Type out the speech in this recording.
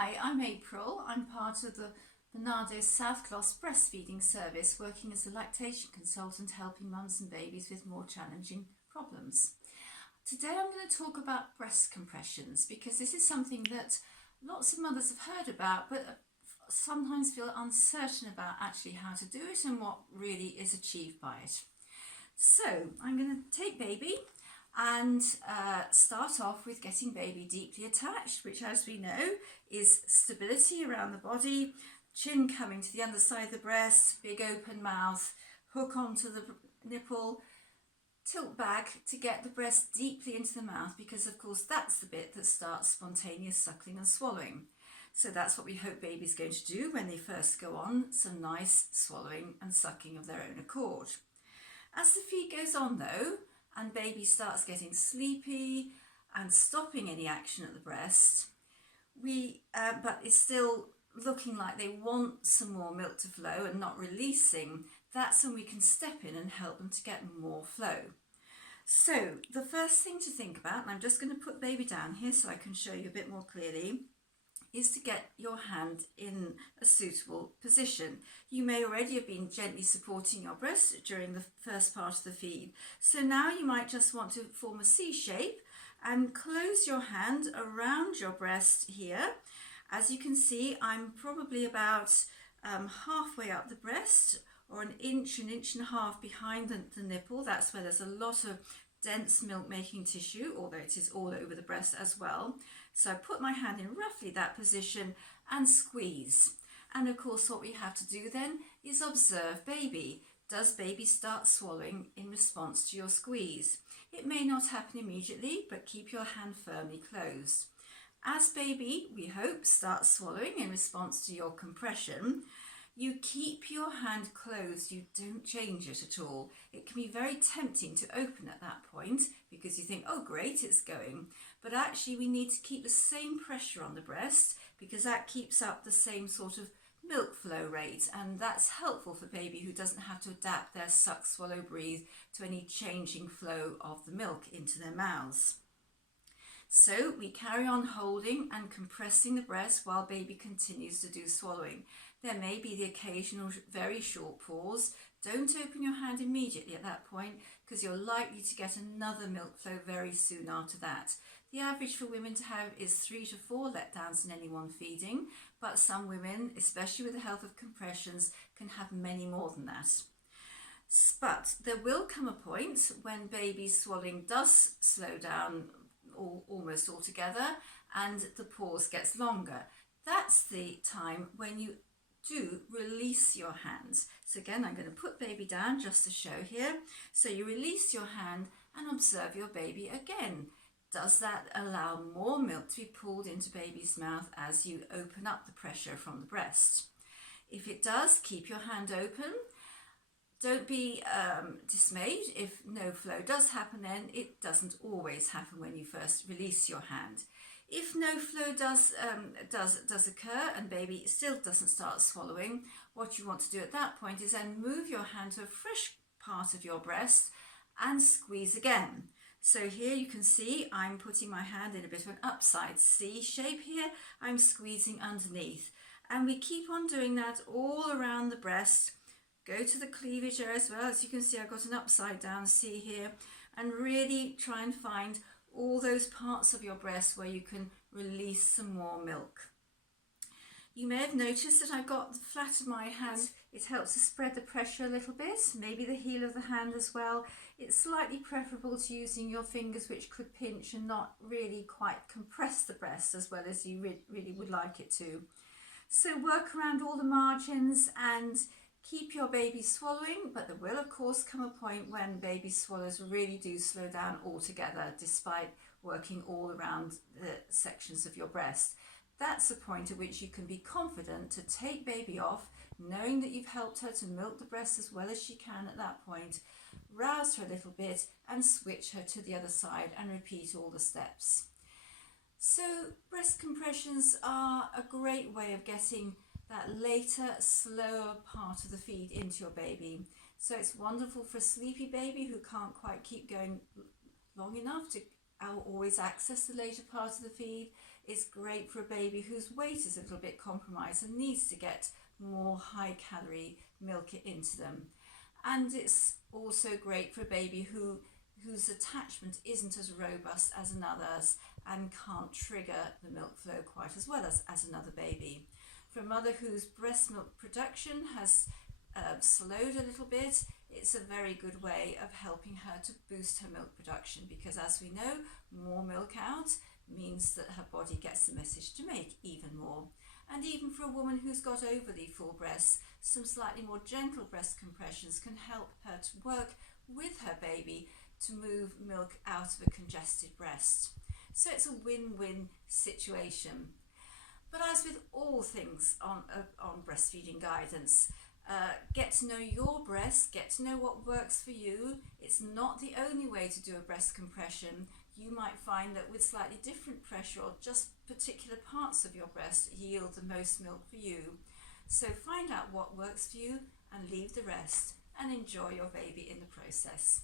Hi, I'm April. I'm part of the Bernardo South Gloss breastfeeding service, working as a lactation consultant helping mums and babies with more challenging problems. Today I'm going to talk about breast compressions because this is something that lots of mothers have heard about but sometimes feel uncertain about actually how to do it and what really is achieved by it. So I'm going to take baby and start off with getting baby deeply attached, which, as we know, is stability around the body, chin coming to the underside of the breast, big open mouth, hook onto the nipple, tilt back to get the breast deeply into the mouth, because of course that's the bit that starts spontaneous suckling and swallowing. So that's what we hope baby's going to do when they first go on, some nice swallowing and sucking of their own accord. As the feed goes on though, and baby starts getting sleepy and stopping any action at the breast, but it's still looking like they want some more milk to flow and not releasing, that's when we can step in and help them to get more flow. So the first thing to think about, and I'm just going to put baby down here so I can show you a bit more clearly, is to get your hand in a suitable position. You may already have been gently supporting your breast during the first part of the feed. So now you might just want to form a C shape and close your hand around your breast here. As you can see, I'm probably about halfway up the breast, or an inch and a half behind the nipple. That's where there's a lot of dense milk making tissue, although it is all over the breast as well. So I put my hand in roughly that position and squeeze. And of course what we have to do then is observe baby. Does baby start swallowing in response to your squeeze? It may not happen immediately, but keep your hand firmly closed. As baby, we hope, starts swallowing in response to your compression, you keep your hand closed, you don't change it at all. It can be very tempting to open at that point because you think, oh great, it's going. But actually we need to keep the same pressure on the breast because that keeps up the same sort of milk flow rate, and that's helpful for baby who doesn't have to adapt their suck, swallow, breathe to any changing flow of the milk into their mouths. So we carry on holding and compressing the breast while baby continues to do swallowing. There may be the occasional very short pause. Don't open your hand immediately at that point because you're likely to get another milk flow very soon after that. The average for women to have is 3 to 4 letdowns in any one feeding, but some women, especially with the help of compressions, can have many more than that. But there will come a point when baby's swallowing does slow down almost altogether and the pause gets longer. That's the time when you do release your hands. So again, I'm going to put baby down just to show here. So you release your hand and observe your baby again. Does that allow more milk to be pulled into baby's mouth as you open up the pressure from the breast? If it does, keep your hand open. Don't be dismayed if no flow does happen then. It doesn't always happen when you first release your hand. If no flow does occur and baby still doesn't start swallowing, what you want to do at that point is then move your hand to a fresh part of your breast and squeeze again. So here you can see I'm putting my hand in a bit of an upside C shape here. I'm squeezing underneath. And we keep on doing that all around the breast. Go to the cleavage area as well. As you can see, I've got an upside down C here, and really try and find all those parts of your breast where you can release some more milk. You may have noticed that I've got the flat of my hand. It helps to spread the pressure a little bit, maybe the heel of the hand as well. It's slightly preferable to using your fingers, which could pinch and not really quite compress the breast as well as you really would like it to. So work around all the margins and keep your baby swallowing, but there will of course come a point when baby swallows really do slow down altogether despite working all around the sections of your breast. That's the point at which you can be confident to take baby off, knowing that you've helped her to milk the breast as well as she can at that point, rouse her a little bit and switch her to the other side and repeat all the steps. So breast compressions are a great way of getting that later, slower part of the feed into your baby. So it's wonderful for a sleepy baby who can't quite keep going long enough to always access the later part of the feed. is great for a baby whose weight is a little bit compromised and needs to get more high calorie milk into them. And it's also great for a baby whose attachment isn't as robust as another's and can't trigger the milk flow quite as well as another baby. For a mother whose breast milk production has slowed a little bit, it's a very good way of helping her to boost her milk production, because as we know, more milk out means that her body gets the message to make even more. And even for a woman who's got overly full breasts, some slightly more gentle breast compressions can help her to work with her baby to move milk out of a congested breast. So it's a win-win situation. But as with all things on breastfeeding guidance, get to know your breast, get to know what works for you. It's not the only way to do a breast compression. You might find that with slightly different pressure or just particular parts of your breast yield the most milk for you. So find out what works for you and leave the rest and enjoy your baby in the process.